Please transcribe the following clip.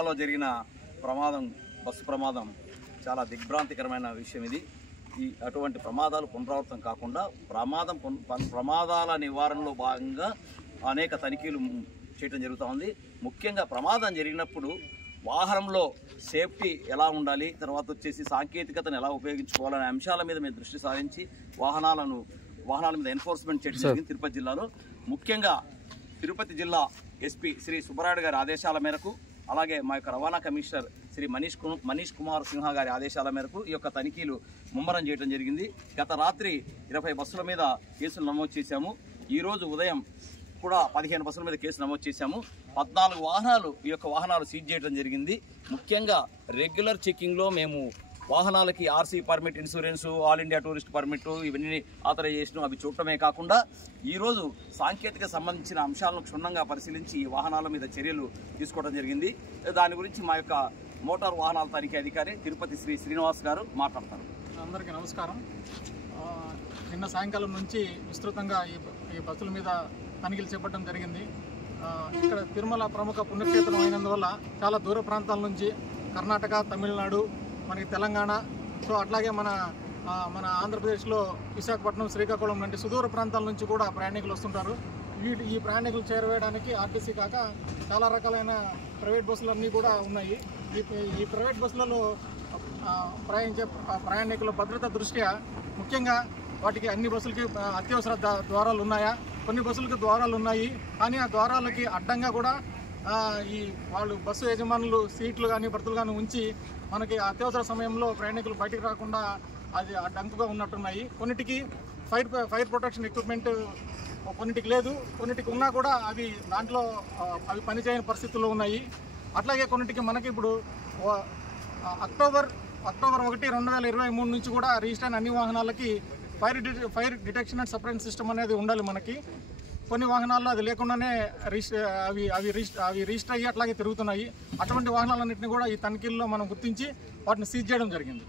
జిల్లాలో జరిగిన ప్రమాదం, బస్సు ప్రమాదం చాలా దిగ్భ్రాంతికరమైన విషయం. ఇది అటువంటి ప్రమాదాలు పునరావృతం కాకుండా ప్రమాదాల నివారణలో భాగంగా అనేక తనిఖీలు చేయడం జరుగుతూ ఉంది. ముఖ్యంగా ప్రమాదం జరిగినప్పుడు వాహనంలో సేఫ్టీ ఎలా ఉండాలి, తర్వాత వచ్చేసి సాంకేతికతను ఎలా ఉపయోగించుకోవాలనే అంశాల మీద మేము దృష్టి సారించి వాహనాల మీద ఎన్ఫోర్స్మెంట్ చేయడం జరిగింది తిరుపతి జిల్లాలో. ముఖ్యంగా తిరుపతి జిల్లా ఎస్పీ శ్రీ సుబ్బరాయుడు గారి ఆదేశాల మేరకు, అలాగే మా యొక్క రవాణా కమిషనర్ శ్రీ మనీష్ కుమార్ సిన్హా గారి ఆదేశాల మేరకు ఈ యొక్క తనిఖీలు ముమ్మరం చేయడం జరిగింది. గత రాత్రి 20 బస్సుల మీద కేసులు నమోదు చేశాము. ఈరోజు ఉదయం కూడా 15 బస్సుల మీద కేసు నమోదు చేశాము. 14 ఈ యొక్క వాహనాలు సీజ్ చేయడం జరిగింది. ముఖ్యంగా రెగ్యులర్ చెకింగ్లో మేము వాహనాలకి RC permit, insurance, all India tourist permit, ఇవన్నీ ఆథరైజేషన్ అవి చూడటమే కాకుండా ఈరోజు సాంకేతిక సంబంధించిన అంశాలను క్షుణ్ణంగా పరిశీలించి ఈ వాహనాల మీద చర్యలు తీసుకోవడం జరిగింది. దాని గురించి మా యొక్క మోటార్ వాహనాల తనిఖీ అధికారి తిరుపతి శ్రీ శ్రీనివాస్ గారు మాట్లాడతారు. అందరికీ నమస్కారం. నిన్న సాయంకాలం నుంచి విస్తృతంగా ఈ బస్సుల మీద తనిఖీలు చేపట్టడం జరిగింది. ఇక్కడ తిరుమల ప్రముఖ పుణ్యక్షేత్రం అయినందువల్ల చాలా దూర ప్రాంతాల నుంచి కర్ణాటక, తమిళనాడు, మనకి తెలంగాణ, సో అట్లాగే మన ఆంధ్రప్రదేశ్లో విశాఖపట్నం, శ్రీకాకుళం వంటి సుదూర ప్రాంతాల నుంచి కూడా ప్రయాణికులు వస్తుంటారు. ఈ ప్రయాణికులు చేరవేయడానికి ఆర్టీసీ కాక చాలా రకాలైన ప్రైవేట్ బస్సులన్నీ కూడా ఉన్నాయి. ఈ ప్రైవేట్ బస్సులలో ప్రయాణించే ప్రయాణికుల భద్రత దృష్ట్యా ముఖ్యంగా వాటికి అన్ని బస్సులకి అత్యవసర ద్వారాలు ఉన్నాయా? కొన్ని బస్సులకి ద్వారాలు ఉన్నాయి, కానీ ఆ ద్వారాలకి అడ్డంగా కూడా వాళ్ళు బస్సు యజమానులు సీట్లు కానీ బర్తులు కానీ ఉంచి మనకి అత్యవసర సమయంలో ప్రయాణికులు బయటకు రాకుండా అది అడ్డంకుగా ఉన్నట్టున్నాయి. కొన్నిటికి ఫైర్ ప్రొటెక్షన్ ఎక్విప్మెంట్ కొన్నిటికి లేదు, కొన్నిటికి ఉన్నా కూడా అవి పనిచేయని పరిస్థితుల్లో ఉన్నాయి. అట్లాగే కొన్నిటికి మనకి ఇప్పుడు అక్టోబర్ 1, 2023 నుంచి కూడా రిజిస్టర్ అయిన అన్ని వాహనాలకి fire detection and separation system అనేది ఉండాలి. మనకి కొన్ని వాహనాల్లో అది లేకుండానే అవి రిజిస్టర్ అయ్యి అట్లాగే తిరుగుతున్నాయి. అటువంటి వాహనాలన్నింటినీ కూడా ఈ తనిఖీల్లో మనం గుర్తించి వాటిని సీజ్ చేయడం జరిగింది.